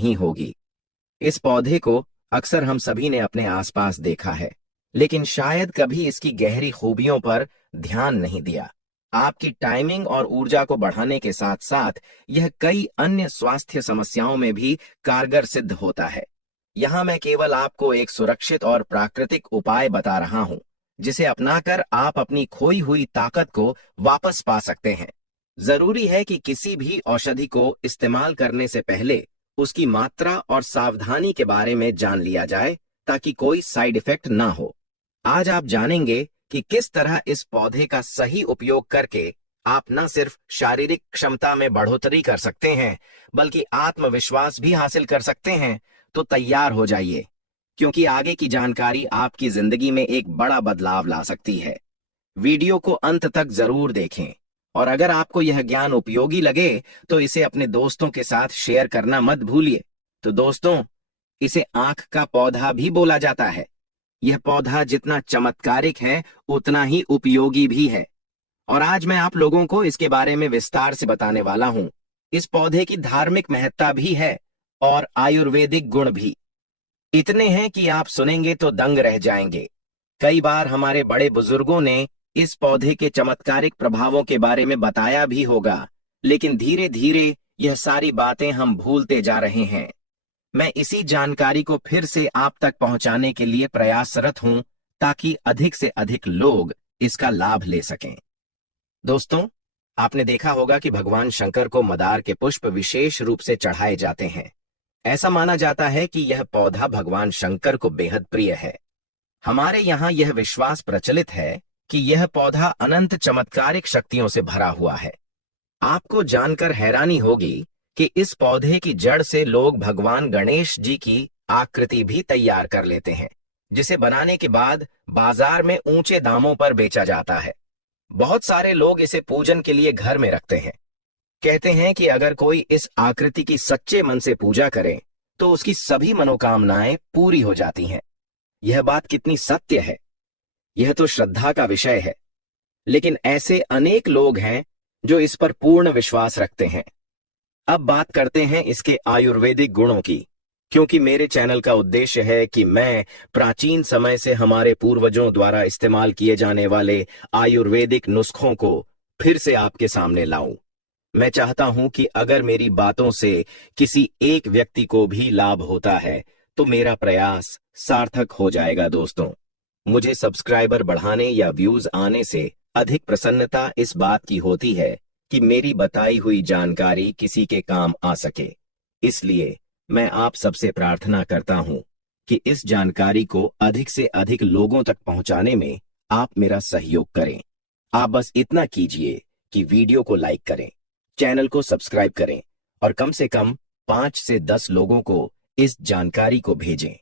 नहीं होगी। इस पौधे को अक्सर हम सभी ने अपने आसपास देखा है, लेकिन शायद कभी इसकी गहरी खूबियों पर ध्यान नहीं दिया। आपकी टाइमिंग और ऊर्जा को बढ़ाने के साथ साथ यह कई अन्य स्वास्थ्य समस्याओं में भी कारगर सिद्ध होता है। यहाँ मैं केवल आपको एक सुरक्षित और प्राकृतिक उपाय बता रहा हूँ, जिसे अपनाकर आप अपनी खोई हुई ताकत को वापस पा सकते हैं। जरूरी है कि किसी भी औषधि को इस्तेमाल करने से पहले उसकी मात्रा और सावधानी के बारे में जान लिया जाए, ताकि कोई साइड इफेक्ट ना हो। आज आप जानेंगे कि किस तरह इस पौधे का सही उपयोग करके आप न सिर्फ शारीरिक क्षमता में बढ़ोतरी कर सकते हैं, बल्कि आत्मविश्वास भी हासिल कर सकते हैं। तो तैयार हो जाइए, क्योंकि आगे की जानकारी आपकी जिंदगी में एक बड़ा बदलाव ला सकती है। वीडियो को अंत तक जरूर देखें, और अगर आपको यह ज्ञान उपयोगी लगे तो इसे अपने दोस्तों के साथ शेयर करना मत भूलिए। तो दोस्तों, इसे आंख का पौधा भी बोला जाता है। यह पौधा जितना चमत्कारिक है, उतना ही उपयोगी भी है, और आज मैं आप लोगों को इसके बारे में विस्तार से बताने वाला हूं। इस पौधे की धार्मिक महत्ता भी है और आयुर्वेदिक गुण भी इतने हैं कि आप सुनेंगे तो दंग रह जाएंगे। कई बार हमारे बड़े बुजुर्गों ने इस पौधे के चमत्कारिक प्रभावों के बारे में बताया भी होगा, लेकिन धीरे धीरे यह सारी बातें हम भूलते जा रहे हैं। मैं इसी जानकारी को फिर से आप तक पहुंचाने के लिए प्रयासरत हूं, ताकि अधिक से अधिक लोग इसका लाभ ले सकें। दोस्तों, आपने देखा होगा कि भगवान शंकर को मदार के पुष्प विशेष रूप से चढ़ाए जाते हैं। ऐसा माना जाता है कि यह पौधा भगवान शंकर को बेहद प्रिय है। हमारे यहाँ यह विश्वास प्रचलित है कि यह पौधा अनंत चमत्कारिक शक्तियों से भरा हुआ है। आपको जानकर हैरानी होगी कि इस पौधे की जड़ से लोग भगवान गणेश जी की आकृति भी तैयार कर लेते हैं, जिसे बनाने के बाद बाजार में ऊंचे दामों पर बेचा जाता है। बहुत सारे लोग इसे पूजन के लिए घर में रखते हैं। कहते हैं कि अगर कोई इस आकृति की सच्चे मन से पूजा करे तो उसकी सभी मनोकामनाएं पूरी हो जाती हैं। यह बात कितनी सत्य है, यह तो श्रद्धा का विषय है, लेकिन ऐसे अनेक लोग हैं जो इस पर पूर्ण विश्वास रखते हैं। अब बात करते हैं इसके आयुर्वेदिक गुणों की, क्योंकि मेरे चैनल का उद्देश्य है कि मैं प्राचीन समय से हमारे पूर्वजों द्वारा इस्तेमाल किए जाने वाले आयुर्वेदिक नुस्खों को फिर से आपके सामने लाऊं। मैं चाहता हूं कि अगर मेरी बातों से किसी एक व्यक्ति को भी लाभ होता है तो मेरा प्रयास सार्थक हो जाएगा। दोस्तों, मुझे सब्सक्राइबर बढ़ाने या व्यूज आने से अधिक प्रसन्नता इस बात की होती है कि मेरी बताई हुई जानकारी किसी के काम आ सके। इसलिए मैं आप सबसे प्रार्थना करता हूं कि इस जानकारी को अधिक से अधिक लोगों तक पहुंचाने में आप मेरा सहयोग करें। आप बस इतना कीजिए कि वीडियो को लाइक करें, चैनल को सब्सक्राइब करें, और कम से कम 5 से 10 लोगों को इस जानकारी को भेजें।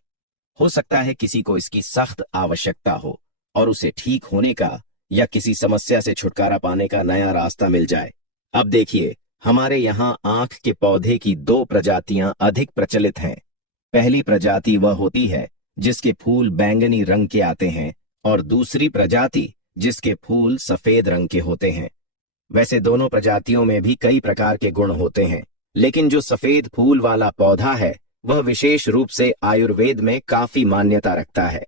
हो सकता है किसी को इसकी सख्त आवश्यकता हो और उसे ठीक होने का या किसी समस्या से छुटकारा पाने का नया रास्ता मिल जाए। अब देखिए, हमारे यहाँ आंख के पौधे की 2 प्रजातियां अधिक प्रचलित हैं। पहली प्रजाति वह होती है जिसके फूल बैंगनी रंग के आते हैं, और दूसरी प्रजाति जिसके फूल सफेद रंग के होते हैं। वैसे दोनों प्रजातियों में भी कई प्रकार के गुण होते हैं, लेकिन जो सफेद फूल वाला पौधा है वह विशेष रूप से आयुर्वेद में काफी मान्यता रखता है।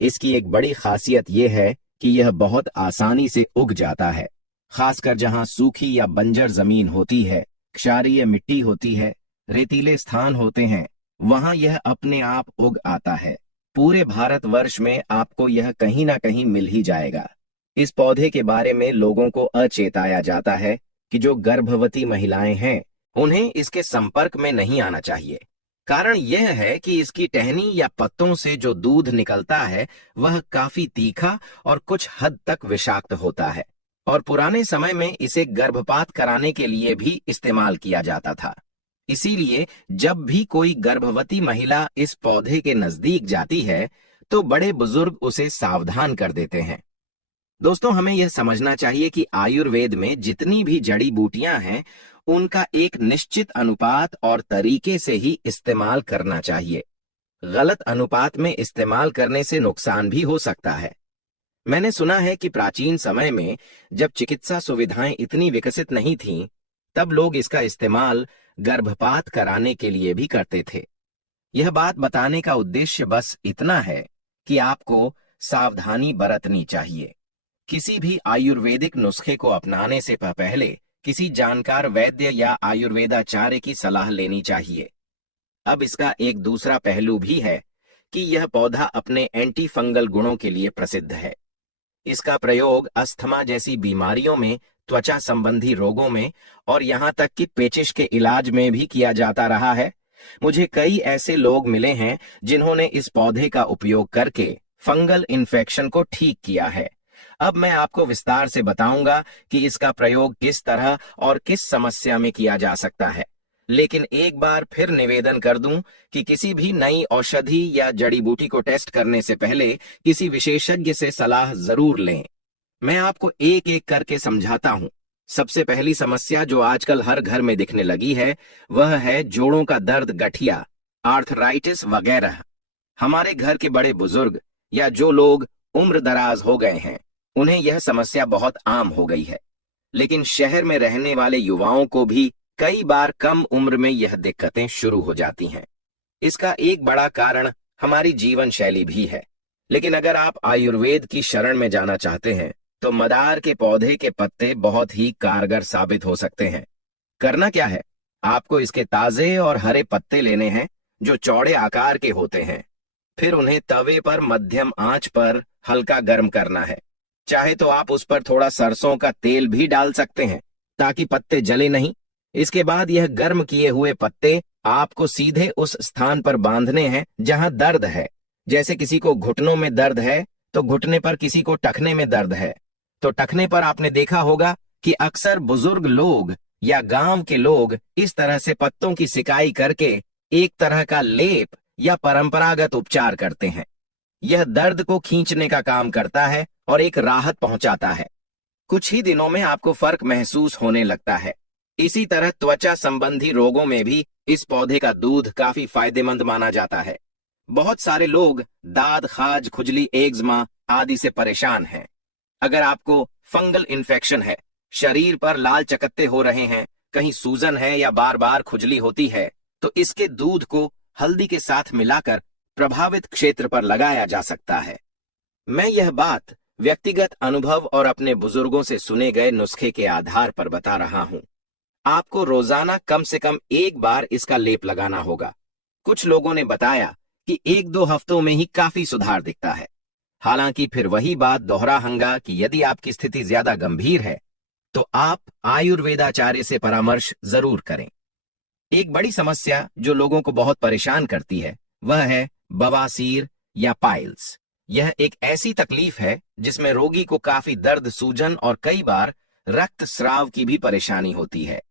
इसकी एक बड़ी खासियत यह है कि यह बहुत आसानी से उग जाता है, खासकर जहां सूखी या बंजर जमीन होती है, क्षारीय मिट्टी होती है, रेतीले स्थान होते हैं, वहां यह अपने आप उग आता है। पूरे भारतवर्ष में आपको यह कहीं ना कहीं मिल ही जाएगा। इस पौधे के बारे में लोगों को अचेताया जाता है कि जो गर्भवती महिलाएं हैं उन्हें इसके संपर्क में नहीं आना चाहिए। कारण यह है कि इसकी टहनी या पत्तों से जो दूध निकलता है वह काफी तीखा और कुछ हद तक विषाक्त होता है, और पुराने समय में इसे गर्भपात कराने के लिए भी इस्तेमाल किया जाता था। इसीलिए जब भी कोई गर्भवती महिला इस पौधे के नजदीक जाती है तो बड़े बुजुर्ग उसे सावधान कर देते हैं। दोस्तों, हमें यह समझना चाहिए कि आयुर्वेद में जितनी भी जड़ी बूटियां हैं उनका एक निश्चित अनुपात और तरीके से ही इस्तेमाल करना चाहिए। गलत अनुपात में इस्तेमाल करने से नुकसान भी हो सकता है। मैंने सुना है कि प्राचीन समय में जब चिकित्सा सुविधाएं इतनी विकसित नहीं थीं, तब लोग इसका इस्तेमाल गर्भपात कराने के लिए भी करते थे। यह बात बताने का उद्देश्य बस इतना है कि आपको सावधानी बरतनी चाहिए। किसी भी आयुर्वेदिक नुस्खे को अपनाने से पहले किसी जानकार वैद्य या आयुर्वेदाचार्य की सलाह लेनी चाहिए। अब इसका एक दूसरा पहलू भी है कि यह पौधा अपने एंटी फंगल गुणों के लिए प्रसिद्ध है। इसका प्रयोग अस्थमा जैसी बीमारियों में, त्वचा संबंधी रोगों में और यहाँ तक कि पेचिश के इलाज में भी किया जाता रहा है। मुझे कई ऐसे लोग मिले हैं जिन्होंने इस पौधे का उपयोग करके फंगल इन्फेक्शन को ठीक किया है। अब मैं आपको विस्तार से बताऊंगा कि इसका प्रयोग किस तरह और किस समस्या में किया जा सकता है। लेकिन एक बार फिर निवेदन कर दूं कि किसी भी नई औषधि या जड़ी बूटी को टेस्ट करने से पहले किसी विशेषज्ञ से सलाह जरूर लें। मैं आपको एक एक करके समझाता हूं। सबसे पहली समस्या जो आजकल हर घर में दिखने लगी है वह है जोड़ों का दर्द, गठिया, आर्थराइटिस वगैरह। हमारे घर के बड़े बुजुर्ग या जो लोग उम्र दराज हो गए हैं उन्हें यह समस्या बहुत आम हो गई है। लेकिन शहर में रहने वाले युवाओं को भी कई बार कम उम्र में यह दिक्कतें शुरू हो जाती हैं। इसका एक बड़ा कारण हमारी जीवन शैली भी है। लेकिन अगर आप आयुर्वेद की शरण में जाना चाहते हैं तो मदार के पौधे के पत्ते बहुत ही कारगर साबित हो सकते हैं। करना क्या है, आपको इसके ताजे और हरे पत्ते लेने हैं जो चौड़े आकार के होते हैं। फिर उन्हें तवे पर मध्यम आंच पर हल्का गर्म करना है। चाहे तो आप उस पर थोड़ा सरसों का तेल भी डाल सकते हैं ताकि पत्ते जले नहीं। इसके बाद यह गर्म किए हुए पत्ते आपको सीधे उस स्थान पर बांधने हैं जहां दर्द है। जैसे किसी को घुटनों में दर्द है तो घुटने पर, किसी को टखने में दर्द है तो टखने पर। आपने देखा होगा कि अक्सर बुजुर्ग लोग या गांव के लोग इस तरह से पत्तों की सिकाई करके एक तरह का लेप या परंपरागत उपचार करते हैं। यह दर्द को खींचने का काम करता है और एक राहत पहुंचाता है। कुछ ही दिनों में आपको फर्क महसूस होने लगता है। इसी तरह त्वचा संबंधी रोगों में भी इस पौधे का दूध काफी फायदेमंद माना जाता है। बहुत सारे लोग दाद, खाज, खुजली, एक्जिमा आदि से परेशान हैं। अगर आपको फंगल इन्फेक्शन है, शरीर पर लाल चकत्ते हो रहे हैं, कहीं सूजन है या बार बार खुजली होती है, तो इसके दूध को हल्दी के साथ मिलाकर प्रभावित क्षेत्र पर लगाया जा सकता है। मैं यह बात व्यक्तिगत अनुभव और अपने बुजुर्गों से सुने गए नुस्खे के आधार पर बता रहा हूं। आपको रोजाना कम से कम एक बार इसका लेप लगाना होगा। कुछ लोगों ने बताया कि 1-2 हफ्तों में ही काफी सुधार दिखता है। हालांकि फिर वही बात दोहराऊंगा कि यदि आपकी स्थिति ज्यादा गंभीर है तो आप आयुर्वेदाचार्य से परामर्श जरूर करें। एक बड़ी समस्या जो लोगों को बहुत परेशान करती है वह है बवासीर या पाइल्स। यह एक ऐसी तकलीफ है जिसमें रोगी को काफी दर्द, सूजन और कई बार रक्तस्राव की भी परेशानी होती है।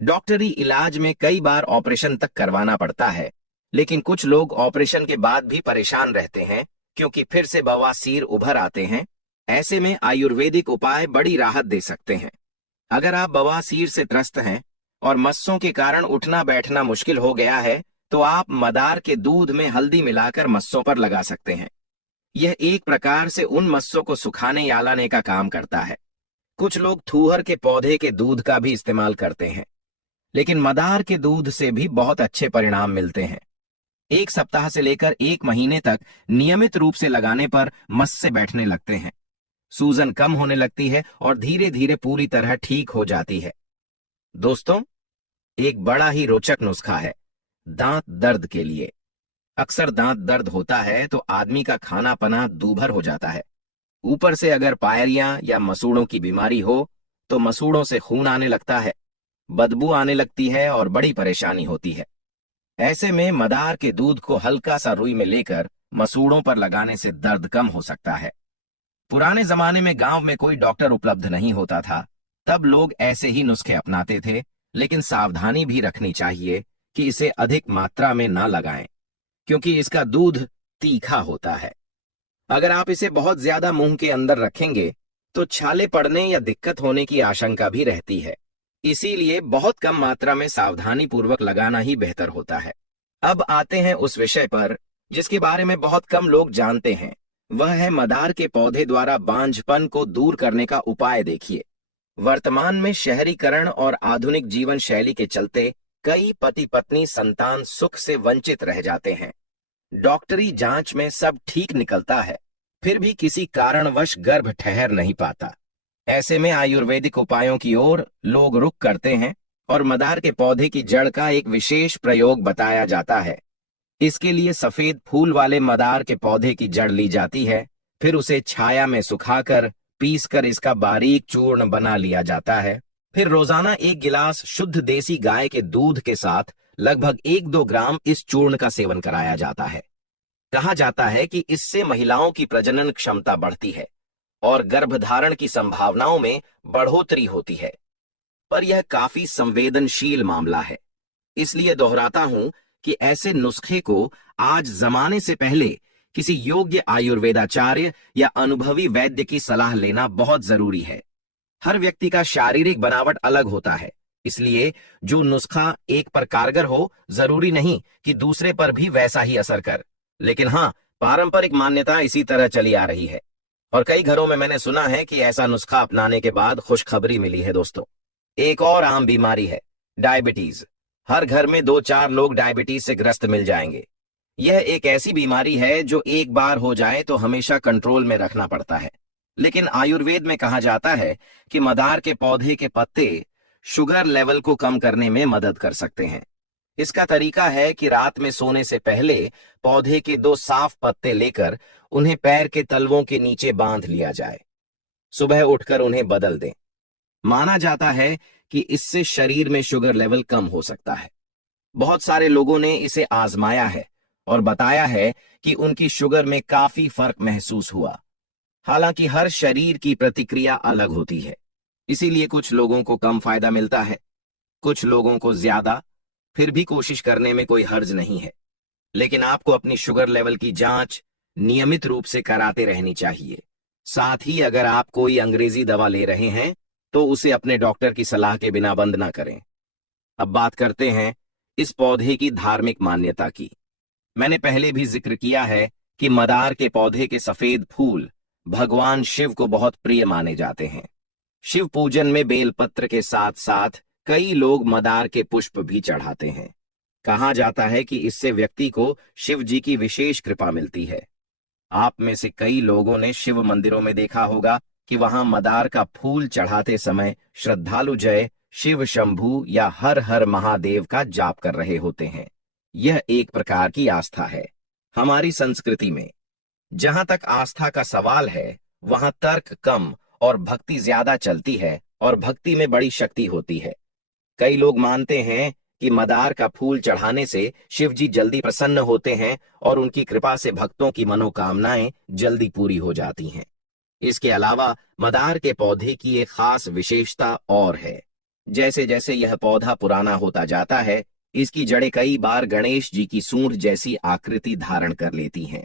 डॉक्टरी इलाज में कई बार ऑपरेशन तक करवाना पड़ता है, लेकिन कुछ लोग ऑपरेशन के बाद भी परेशान रहते हैं क्योंकि फिर से बवासीर उभर आते हैं। ऐसे में आयुर्वेदिक उपाय बड़ी राहत दे सकते हैं। अगर आप बवासीर से त्रस्त हैं और मस्सों के कारण उठना बैठना मुश्किल हो गया है तो आप मदार के दूध में हल्दी मिलाकर मस्सों पर लगा सकते हैं। यह एक प्रकार से उन मस्सों को सुखाने या लाने का काम करता है। कुछ लोग थूहर के पौधे के दूध का भी इस्तेमाल करते हैं, लेकिन मदार के दूध से भी बहुत अच्छे परिणाम मिलते हैं। 1 सप्ताह से लेकर 1 महीने तक नियमित रूप से लगाने पर मस्से बैठने लगते हैं, सूजन कम होने लगती है और धीरे धीरे पूरी तरह ठीक हो जाती है। दोस्तों, एक बड़ा ही रोचक नुस्खा है दांत दर्द के लिए। अक्सर दांत दर्द होता है तो आदमी का खाना पना दूभर हो जाता है। ऊपर से अगर पायरियां या मसूड़ों की बीमारी हो तो मसूड़ों से खून आने लगता है, बदबू आने लगती है और बड़ी परेशानी होती है। ऐसे में मदार के दूध को हल्का सा रुई में लेकर मसूड़ों पर लगाने से दर्द कम हो सकता है। पुराने जमाने में गांव में कोई डॉक्टर उपलब्ध नहीं होता था, तब लोग ऐसे ही नुस्खे अपनाते थे, लेकिन सावधानी भी रखनी चाहिए कि इसे अधिक मात्रा में ना लगाएं, क्योंकि इसका दूध तीखा होता है। अगर आप इसे बहुत ज्यादा मुंह के अंदर रखेंगे तो छाले पड़ने या दिक्कत होने की आशंका भी रहती है। इसीलिए बहुत कम मात्रा में सावधानी पूर्वक लगाना ही बेहतर होता है। अब आते हैं उस विषय पर जिसके बारे में बहुत कम लोग जानते हैं, वह है मदार के पौधे द्वारा बांझपन को दूर करने का उपाय। देखिए, वर्तमान में शहरीकरण और आधुनिक जीवन शैली के चलते कई पति पत्नी संतान सुख से वंचित रह जाते हैं। डॉक्टरी जांच में सब ठीक निकलता है, फिर भी किसी कारणवश गर्भ ठहर नहीं पाता। ऐसे में आयुर्वेदिक उपायों की ओर लोग रुख करते हैं और मदार के पौधे की जड़ का एक विशेष प्रयोग बताया जाता है। इसके लिए सफेद फूल वाले मदार के पौधे की जड़ ली जाती है, फिर उसे छाया में सुखाकर पीसकर इसका बारीक चूर्ण बना लिया जाता है। फिर रोजाना 1 गिलास शुद्ध देसी गाय के दूध के साथ लगभग 1-2 ग्राम इस चूर्ण का सेवन कराया जाता है। कहा जाता है कि इससे महिलाओं की प्रजनन क्षमता बढ़ती है और गर्भधारण की संभावनाओं में बढ़ोतरी होती है। पर यह काफी संवेदनशील मामला है, इसलिए दोहराता हूं कि ऐसे नुस्खे को आज जमाने से पहले किसी योग्य आयुर्वेदाचार्य या अनुभवी वैद्य की सलाह लेना बहुत जरूरी है। हर व्यक्ति का शारीरिक बनावट अलग होता है, इसलिए जो नुस्खा एक पर कारगर हो जरूरी नहीं कि दूसरे पर भी वैसा ही असर कर। लेकिन हाँ, पारंपरिक मान्यता इसी तरह चली आ रही है और कई घरों में मैंने सुना है कि ऐसा नुस्खा अपनाने के बाद खुशखबरी मिली है। दोस्तों, एक और आम बीमारी है डायबिटीज। हर घर में 2-4 लोग डायबिटीज से ग्रस्त मिल जाएंगे। यह एक ऐसी बीमारी है जो एक बार हो जाए तो हमेशा कंट्रोल में रखना पड़ता है। लेकिन आयुर्वेद में कहा जाता है कि मदार के पौधे के पत्ते शुगर लेवल को कम करने में मदद कर सकते हैं। इसका तरीका है कि रात में सोने से पहले पौधे के 2 साफ पत्ते लेकर उन्हें पैर के तलवों के नीचे बांध लिया जाए। सुबह उठकर उन्हें बदल दें। माना जाता है कि इससे शरीर में शुगर लेवल कम हो सकता है। बहुत सारे लोगों ने इसे आजमाया है और बताया है कि उनकी शुगर में काफी फर्क महसूस हुआ। हालांकि हर शरीर की प्रतिक्रिया अलग होती है, इसीलिए कुछ लोगों को कम फायदा मिलता है, कुछ लोगों को ज्यादा। फिर भी कोशिश करने में कोई हर्ज नहीं है, लेकिन आपको अपनी शुगर लेवल की जांच नियमित रूप से कराते रहनी चाहिए। साथ ही अगर आप कोई अंग्रेजी दवा ले रहे हैं तो उसे अपने डॉक्टर की सलाह के बिना बंद ना करें। अब बात करते हैं इस पौधे की धार्मिक मान्यता की। मैंने पहले भी जिक्र किया है कि मदार के पौधे के सफेद फूल भगवान शिव को बहुत प्रिय माने जाते हैं। शिव पूजन में बेलपत्र के साथ साथ कई लोग मदार के पुष्प भी चढ़ाते हैं। कहा जाता है कि इससे व्यक्ति को शिव जी की विशेष कृपा मिलती है। आप में से कई लोगों ने शिव मंदिरों में देखा होगा कि वहां मदार का फूल चढ़ाते समय श्रद्धालु जय शिव शंभू या हर हर महादेव का जाप कर रहे होते हैं। यह एक प्रकार की आस्था है। हमारी संस्कृति में जहां तक आस्था का सवाल है, वहां तर्क कम और भक्ति ज्यादा चलती है और भक्ति में बड़ी शक्ति होती है। कई लोग मानते हैं कि मदार का फूल चढ़ाने से शिव जी जल्दी प्रसन्न होते हैं और उनकी कृपा से भक्तों की मनोकामनाएं जल्दी पूरी हो जाती हैं। इसके अलावा मदार के पौधे की एक खास विशेषता और है। जैसे जैसे यह पौधा पुराना होता जाता है, इसकी जड़ें कई बार गणेश जी की सूंड जैसी आकृति धारण कर लेती हैं।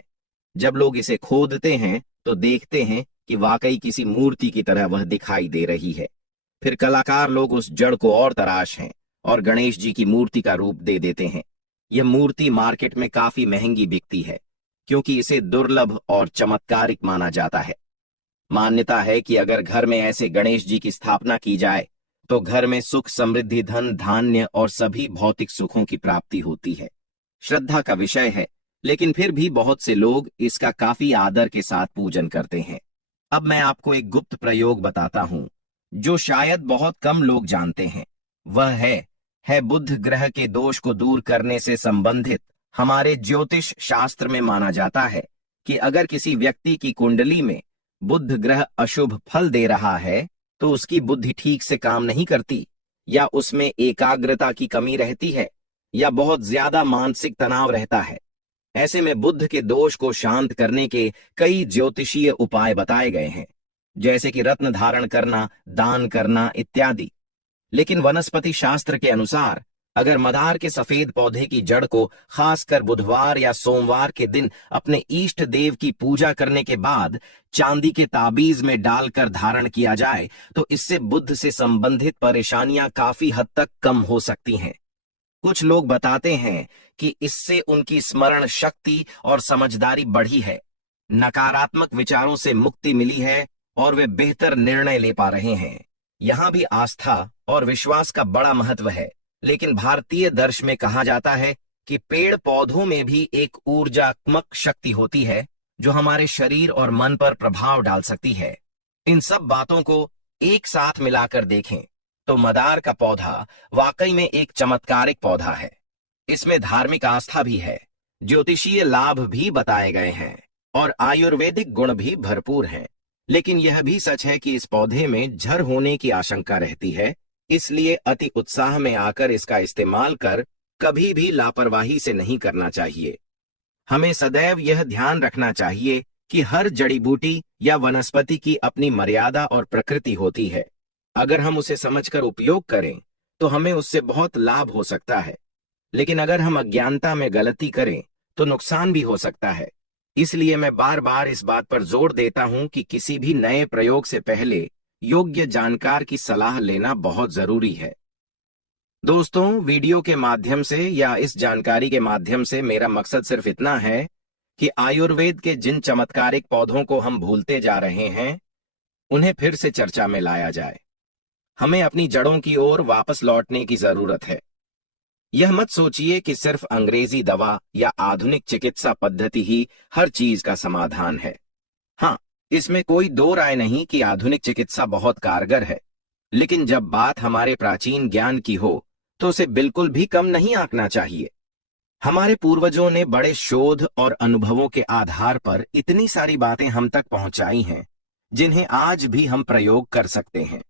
जब लोग इसे खोदते हैं तो देखते हैं कि वाकई किसी मूर्ति की तरह वह दिखाई दे रही है। फिर कलाकार लोग उस जड़ को और तराश हैं और गणेश जी की मूर्ति का रूप दे देते हैं। यह मूर्ति मार्केट में काफी महंगी बिकती है क्योंकि इसे दुर्लभ और चमत्कारिक माना जाता है। मान्यता है कि अगर घर में ऐसे गणेश जी की स्थापना की जाए तो घर में सुख, समृद्धि, धन, धान्य और सभी भौतिक सुखों की प्राप्ति होती है। श्रद्धा का विषय है, लेकिन फिर भी बहुत से लोग इसका काफी आदर के साथ पूजन करते हैं। अब मैं आपको एक गुप्त प्रयोग बताता हूं जो शायद बहुत कम लोग जानते हैं। वह है बुध ग्रह के दोष को दूर करने से संबंधित। हमारे ज्योतिष शास्त्र में माना जाता है कि अगर किसी व्यक्ति की कुंडली में बुध ग्रह अशुभ फल दे रहा है तो उसकी बुद्धि ठीक से काम नहीं करती, या उसमें एकाग्रता की कमी रहती है, या बहुत ज्यादा मानसिक तनाव रहता है। ऐसे में बुध के दोष को शांत करने के कई ज्योतिषीय उपाय बताए गए हैं, जैसे कि रत्न धारण करना, दान करना इत्यादि। लेकिन वनस्पति शास्त्र के अनुसार अगर मदार के सफेद पौधे की जड़ को खासकर बुधवार या सोमवार के दिन अपने इष्ट देव की पूजा करने के बाद चांदी के ताबीज में डालकर धारण किया जाए तो इससे बुध से संबंधित परेशानियां काफी हद तक कम हो सकती हैं। कुछ लोग बताते हैं कि इससे उनकी स्मरण शक्ति और समझदारी बढ़ी है, नकारात्मक विचारों से मुक्ति मिली है और वे बेहतर निर्णय ले पा रहे हैं। यहाँ भी आस्था और विश्वास का बड़ा महत्व है। लेकिन भारतीय दर्शन में कहा जाता है कि पेड़ पौधों में भी एक ऊर्जात्मक शक्ति होती है जो हमारे शरीर और मन पर प्रभाव डाल सकती है। इन सब बातों को एक साथ मिलाकर देखें तो मदार का पौधा वाकई में एक चमत्कारिक पौधा है। इसमें धार्मिक आस्था भी है, ज्योतिषीय लाभ भी बताए गए हैं और आयुर्वेदिक गुण भी भरपूर हैं। लेकिन यह भी सच है कि इस पौधे में झर होने की आशंका रहती है, इसलिए अति उत्साह में आकर इसका इस्तेमाल कर कभी भी लापरवाही से नहीं करना चाहिए। हमें सदैव यह ध्यान रखना चाहिए कि हर जड़ी बूटी या वनस्पति की अपनी मर्यादा और प्रकृति होती है। अगर हम उसे समझकर उपयोग करें तो हमें उससे बहुत लाभ हो सकता है, लेकिन अगर हम अज्ञानता में गलती करें तो नुकसान भी हो सकता है। इसलिए मैं बार बार इस बात पर जोर देता हूं कि किसी भी नए प्रयोग से पहले योग्य जानकार की सलाह लेना बहुत जरूरी है। दोस्तों, वीडियो के माध्यम से या इस जानकारी के माध्यम से मेरा मकसद सिर्फ इतना है कि आयुर्वेद के जिन चमत्कारिक पौधों को हम भूलते जा रहे हैं उन्हें फिर से चर्चा में लाया जाए। हमें अपनी जड़ों की ओर वापस लौटने की जरूरत है। यह मत सोचिए कि सिर्फ अंग्रेजी दवा या आधुनिक चिकित्सा पद्धति ही हर चीज का समाधान है। हाँ, इसमें कोई दो राय नहीं कि आधुनिक चिकित्सा बहुत कारगर है, लेकिन जब बात हमारे प्राचीन ज्ञान की हो तो उसे बिल्कुल भी कम नहीं आंकना चाहिए। हमारे पूर्वजों ने बड़े शोध और अनुभवों के आधार पर इतनी सारी बातें हम तक पहुंचाई हैं जिन्हें आज भी हम प्रयोग कर सकते हैं।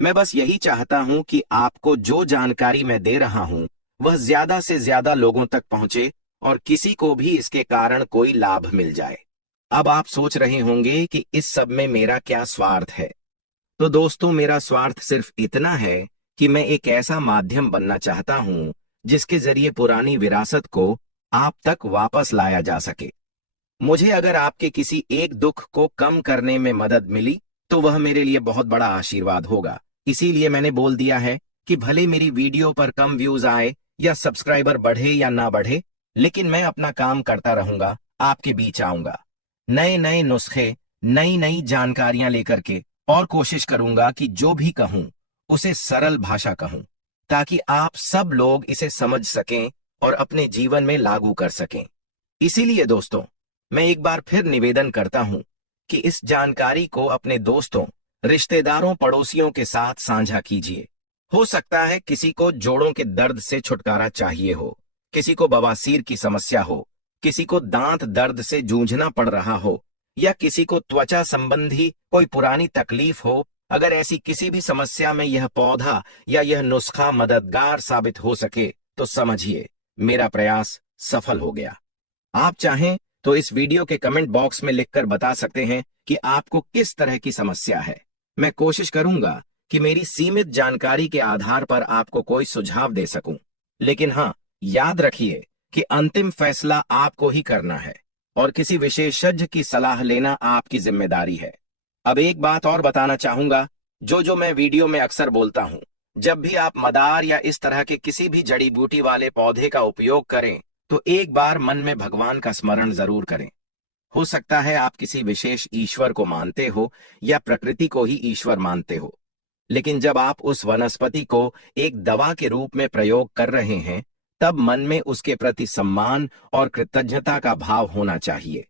मैं बस यही चाहता हूं कि आपको जो जानकारी मैं दे रहा हूं वह ज्यादा से ज्यादा लोगों तक पहुंचे और किसी को भी इसके कारण कोई लाभ मिल जाए। अब आप सोच रहे होंगे कि इस सब में मेरा क्या स्वार्थ है। तो दोस्तों, मेरा स्वार्थ सिर्फ इतना है कि मैं एक ऐसा माध्यम बनना चाहता हूं जिसके जरिए पुरानी विरासत को आप तक वापस लाया जा सके। मुझे अगर आपके किसी एक दुख को कम करने में मदद मिली तो वह मेरे लिए बहुत बड़ा आशीर्वाद होगा। इसीलिए मैंने बोल दिया है कि भले मेरी वीडियो पर कम व्यूज आए या सब्सक्राइबर बढ़े या ना बढ़े, लेकिन मैं अपना काम करता रहूंगा, आपके बीच आऊंगा नए नए नुस्खे, नई नई जानकारियां लेकर के, और कोशिश करूंगा कि जो भी कहूं उसे सरल भाषा कहूं ताकि आप सब लोग इसे समझ सकें और अपने जीवन में लागू कर सकें। इसीलिए दोस्तों, मैं एक बार फिर निवेदन करता हूं कि इस जानकारी को अपने दोस्तों, रिश्तेदारों, पड़ोसियों के साथ साझा कीजिए। हो सकता है किसी को जोड़ों के दर्द से छुटकारा चाहिए हो, किसी को बवासीर की समस्या हो, किसी को दांत दर्द से जूझना पड़ रहा हो, या किसी को त्वचा संबंधी कोई पुरानी तकलीफ हो। अगर ऐसी किसी भी समस्या में यह पौधा या यह नुस्खा मददगार साबित हो सके तो समझिए मेरा प्रयास सफल हो गया। आप चाहें तो इस वीडियो के कमेंट बॉक्स में लिखकर बता सकते हैं कि आपको किस तरह की समस्या है। मैं कोशिश करूंगा कि मेरी सीमित जानकारी के आधार पर आपको कोई सुझाव दे सकूं। लेकिन हाँ, याद रखिए कि अंतिम फैसला आपको ही करना है और किसी विशेषज्ञ की सलाह लेना आपकी जिम्मेदारी है। अब एक बात और बताना चाहूंगा, जो मैं वीडियो में अक्सर बोलता हूं, जब भी आप मदार या इस तरह के किसी भी जड़ी बूटी वाले पौधे का उपयोग करें तो एक बार मन में भगवान का स्मरण जरूर करें। हो सकता है आप किसी विशेष ईश्वर को मानते हो या प्रकृति को ही ईश्वर मानते हो, लेकिन जब आप उस वनस्पति को एक दवा के रूप में प्रयोग कर रहे हैं तब मन में उसके प्रति सम्मान और कृतज्ञता का भाव होना चाहिए।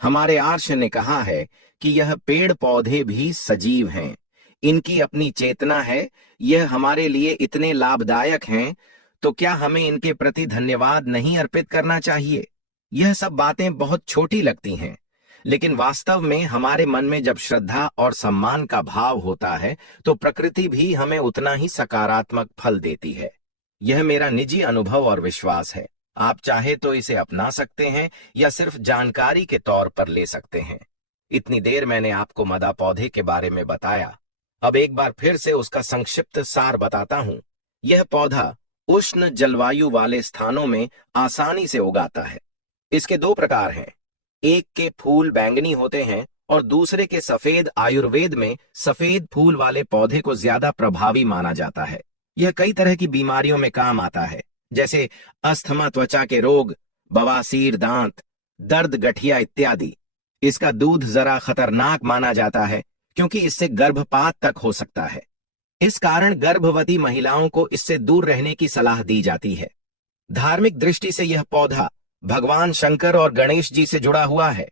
हमारे आर्ष ने कहा है कि यह पेड़ पौधे भी सजीव हैं, इनकी अपनी चेतना है, यह हमारे लिए इतने लाभदायक हैं, तो क्या हमें इनके प्रति धन्यवाद नहीं अर्पित करना चाहिए? यह सब बातें बहुत छोटी लगती हैं, लेकिन वास्तव में हमारे मन में जब श्रद्धा और सम्मान का भाव होता है तो प्रकृति भी हमें उतना ही सकारात्मक फल देती है। यह मेरा निजी अनुभव और विश्वास है। आप चाहे तो इसे अपना सकते हैं या सिर्फ जानकारी के तौर पर ले सकते हैं। इतनी देर मैंने आपको मदा पौधे के बारे में बताया, अब एक बार फिर से उसका संक्षिप्त सार बताता हूं। यह पौधा उष्ण जलवायु वाले स्थानों में आसानी से उगाता है। इसके दो प्रकार हैं, एक के फूल बैंगनी होते हैं और दूसरे के सफेद। आयुर्वेद में सफेद फूल वाले पौधे को ज्यादा प्रभावी माना जाता है। यह कई तरह की बीमारियों में काम आता है, जैसे अस्थमा, त्वचा के रोग, बवासीर, दांत दर्द, गठिया इत्यादि। इसका दूध जरा खतरनाक माना जाता है क्योंकि इससे गर्भपात तक हो सकता है। इस कारण गर्भवती महिलाओं को इससे दूर रहने की सलाह दी जाती है। धार्मिक दृष्टि से यह पौधा भगवान शंकर और गणेश जी से जुड़ा हुआ है।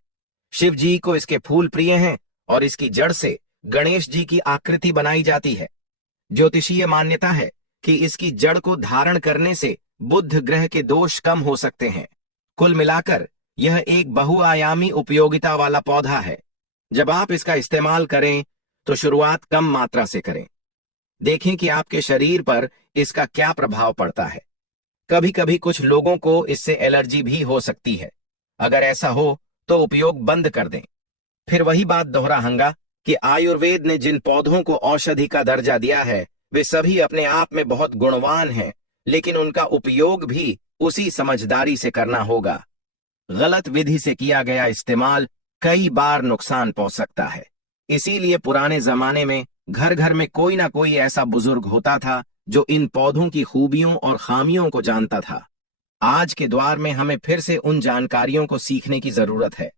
शिव जी को इसके फूल प्रिय हैं और इसकी जड़ से गणेश जी की आकृति बनाई जाती है। ज्योतिषीय मान्यता है कि इसकी जड़ को धारण करने से बुध ग्रह के दोष कम हो सकते हैं। कुल मिलाकर यह एक बहुआयामी उपयोगिता वाला पौधा है। जब आप इसका इस्तेमाल करें तो शुरुआत कम मात्रा से करें। देखें कि आपके शरीर पर इसका क्या प्रभाव पड़ता है। कभी कभी कुछ लोगों को इससे एलर्जी भी हो सकती है। अगर ऐसा हो तो उपयोग बंद कर दें। फिर वही बात दोहराऊंगा कि आयुर्वेद ने जिन पौधों को औषधि का दर्जा दिया है वे सभी अपने आप में बहुत गुणवान हैं, लेकिन उनका उपयोग भी उसी समझदारी से करना होगा। गलत विधि से किया गया इस्तेमाल कई बार नुकसान पहुंच सकता है। इसीलिए पुराने जमाने में घर घर में कोई ना कोई ऐसा बुजुर्ग होता था जो इन पौधों की खूबियों और खामियों को जानता था। आज के दौर में हमें फिर से उन जानकारियों को सीखने की जरूरत है।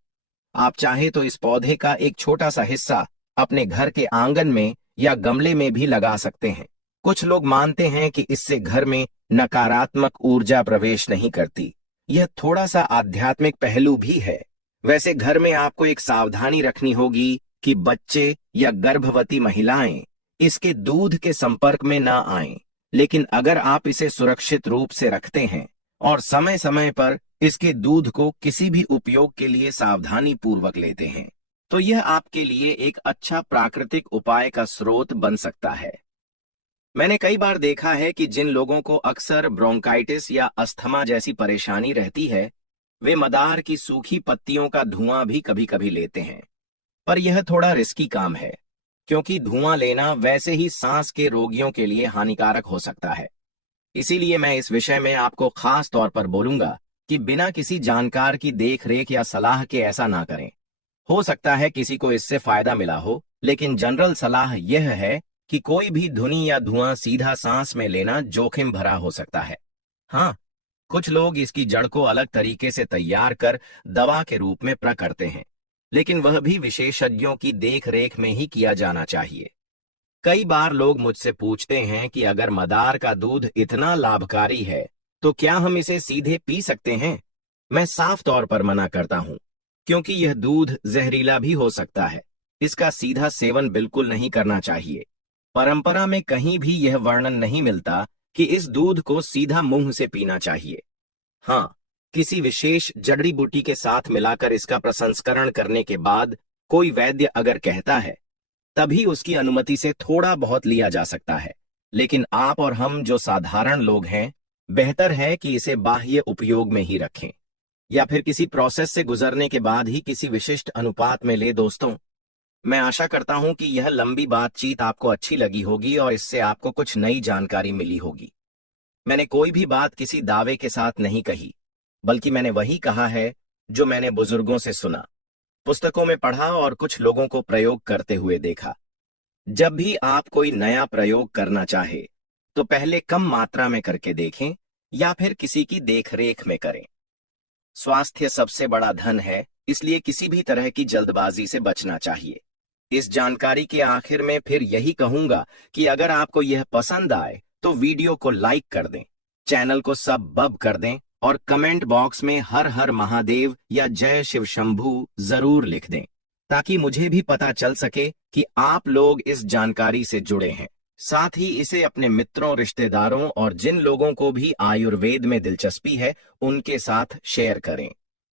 आप चाहे तो इस पौधे का एक छोटा सा हिस्सा अपने घर के आंगन में या गमले में भी लगा सकते हैं। कुछ लोग मानते हैं कि इससे घर में नकारात्मक ऊर्जा प्रवेश नहीं करती। यह थोड़ा सा आध्यात्मिक पहलू भी है। वैसे घर में आपको एक सावधानी रखनी होगी कि बच्चे या गर्भवती महिलाएं इसके दूध के संपर्क में ना आएं। लेकिन अगर आप इसे सुरक्षित रूप से रखते हैं और समय समय पर इसके दूध को किसी भी उपयोग के लिए सावधानी पूर्वक लेते हैं, तो यह आपके लिए एक अच्छा प्राकृतिक उपाय का स्रोत बन सकता है। मैंने कई बार देखा है कि जिन लोगों को अक्सर ब्रोंकाइटिस या अस्थमा जैसी परेशानी रहती है, वे मदार की सूखी पत्तियों का धुआं भी कभी कभी लेते हैं। पर यह थोड़ा रिस्की काम है, क्योंकि धुआं लेना वैसे ही सांस के रोगियों के लिए हानिकारक हो सकता है। इसीलिए मैं इस विषय में आपको खास तौर पर बोलूंगा कि बिना किसी जानकार की देखरेख या सलाह के ऐसा ना करें। हो सकता है किसी को इससे फायदा मिला हो, लेकिन जनरल सलाह यह है कि कोई भी धुनी या धुआं सीधा सांस में लेना जोखिम भरा हो सकता है। हाँ, कुछ लोग इसकी जड़ को अलग तरीके से तैयार कर दवा के रूप में प्रयोग करते हैं, लेकिन वह भी विशेषज्ञों की देखरेख में ही किया जाना चाहिए। कई बार लोग मुझसे पूछते हैं कि अगर मदार का दूध इतना लाभकारी है तो क्या हम इसे सीधे पी सकते हैं? मैं साफ तौर पर मना करता हूं, क्योंकि यह दूध जहरीला भी हो सकता है। इसका सीधा सेवन बिल्कुल नहीं करना चाहिए। परंपरा में कहीं भी यह वर्णन नहीं मिलता कि इस दूध को सीधा मुंह से पीना चाहिए। हाँ, किसी विशेष जड़ी बूटी के साथ मिलाकर इसका प्रसंस्करण करने के बाद कोई वैद्य अगर कहता है, तभी उसकी अनुमति से थोड़ा बहुत लिया जा सकता है। लेकिन आप और हम जो साधारण लोग हैं, बेहतर है कि इसे बाह्य उपयोग में ही रखें, या फिर किसी प्रोसेस से गुजरने के बाद ही किसी विशिष्ट अनुपात में ले। दोस्तों, मैं आशा करता हूं कि यह लंबी बातचीत आपको अच्छी लगी होगी और इससे आपको कुछ नई जानकारी मिली होगी। मैंने कोई भी बात किसी दावे के साथ नहीं कही, बल्कि मैंने वही कहा है जो मैंने बुजुर्गों से सुना, पुस्तकों में पढ़ा और कुछ लोगों को प्रयोग करते हुए देखा। जब भी आप कोई नया प्रयोग करना चाहे तो पहले कम मात्रा में करके देखें या फिर किसी की देखरेख में करें। स्वास्थ्य सबसे बड़ा धन है, इसलिए किसी भी तरह की जल्दबाजी से बचना चाहिए। इस जानकारी के आखिर में फिर यही कहूंगा कि अगर आपको यह पसंद आए तो वीडियो को लाइक कर दें, चैनल को सब्सक्राइब कर दें और कमेंट बॉक्स में हर हर महादेव या जय शिव शंभू जरूर लिख दें, ताकि मुझे भी पता चल सके कि आप लोग इस जानकारी से जुड़े हैं। साथ ही इसे अपने मित्रों, रिश्तेदारों और जिन लोगों को भी आयुर्वेद में दिलचस्पी है उनके साथ शेयर करें।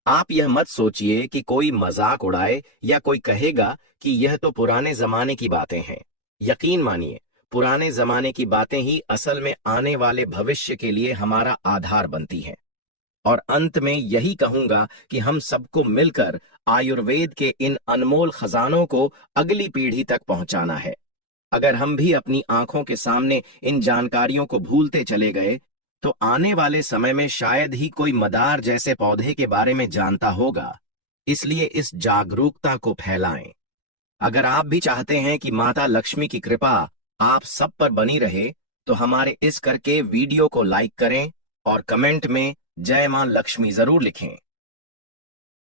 आप यह मत सोचिए कि कोई मजाक उड़ाए या कोई कहेगा कि यह तो पुराने जमाने की बातें हैं। यकीन मानिए, पुराने जमाने की बातें ही असल में आने वाले भविष्य के लिए हमारा आधार बनती हैं। और अंत में यही कहूंगा कि हम सबको मिलकर आयुर्वेद के इन अनमोल खजानों को अगली पीढ़ी तक पहुंचाना है। अगर हम भी अपनी आंखों के सामने इन जानकारियों को भूलते चले गए तो आने वाले समय में शायद ही कोई मदार जैसे पौधे के बारे में जानता होगा। इसलिए इस जागरूकता को फैलाएं। अगर आप भी चाहते हैं कि माता लक्ष्मी की कृपा आप सब पर बनी रहे तो हमारे इस करके वीडियो को लाइक करें और कमेंट में जय मां लक्ष्मी जरूर लिखें।